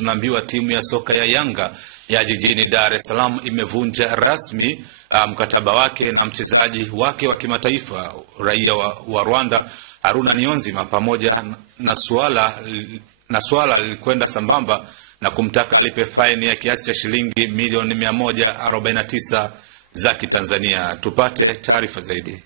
tunaambiwa timu ya soka ya Yanga ya jijini Dar es Salaam imevunja rasmi mkataba wake na mchezaji wake wa kimataifa raia wa Rwanda Haruna Niyonzima, pamoja na swala lilikwenda sambamba na kumtaka alipe faini ya kiasi cha shilingi milioni 149 za Kitanzania. Tupate taarifa zaidi.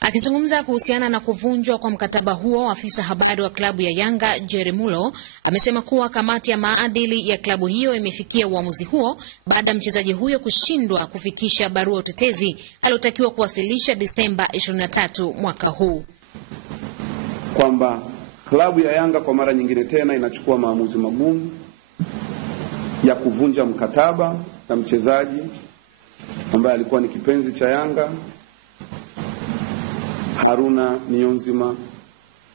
Akizungumza kuhusiana na kuvunjwa kwa mkataba huo, afisa habari wa klabu ya Yanga Jerry Mulo amesema kuwa kamati ya maadili ya klabu hiyo imefikia uamuzi huo baada ya mchezaji huyo kushindwa kufikisha barua utetezi aliyotakiwa kuwasilisha Disemba 23 mwaka huu. Kwamba klabu ya Yanga kwa mara nyingine tena inachukua maamuzi magumu ya kuvunja mkataba na mchezaji ambaye alikuwa ni kipenzi cha Yanga, Haruna Niyonzima,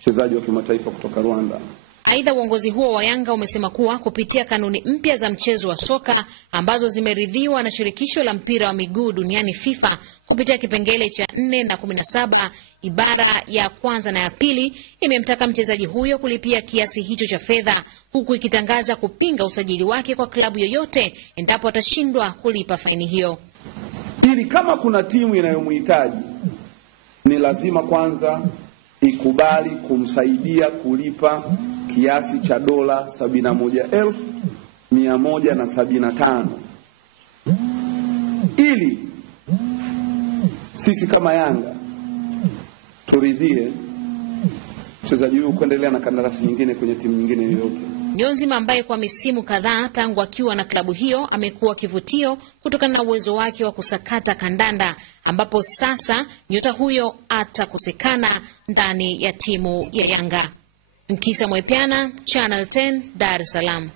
mchezaji wa kimataifa kutoka Rwanda. Aidha, uongozi huo wa Yanga umesema kuwa kupitia kanuni mpya za mchezo wa soka ambazo zimeridhiwa na shirikisho la mpira wa miguu duniani FIFA kupitia kipengele cha 4 na 17 ibara ya kwanza na ya pili, imemtaka mchezaji huyo kulipia kiasi hicho cha fedha, huku ikitangaza kupinga usajili wake kwa klabu yoyote endapo atashindwa kulipa faini hiyo. Ili kama kuna timu inayomhitaji, ni lazima kwanza ikubali kumsaidia kulipa kiasi cha dola 71,175 ili sisi kama Yanga turidhie mchezaji huyu kuendelea na kandarasi nyingine kwenye timu nyingine yoyote. Niyonzima, ambaye kwa misimu kadhaa tangu akiwa na klabu hiyo amekuwa kivutio kutokana na uwezo wake wa kusakata kandanda, ambapo sasa nyota huyo atakosekana ndani ya timu ya Yanga. Nkisa Mwepiana, Channel 10, Dar es Salaam.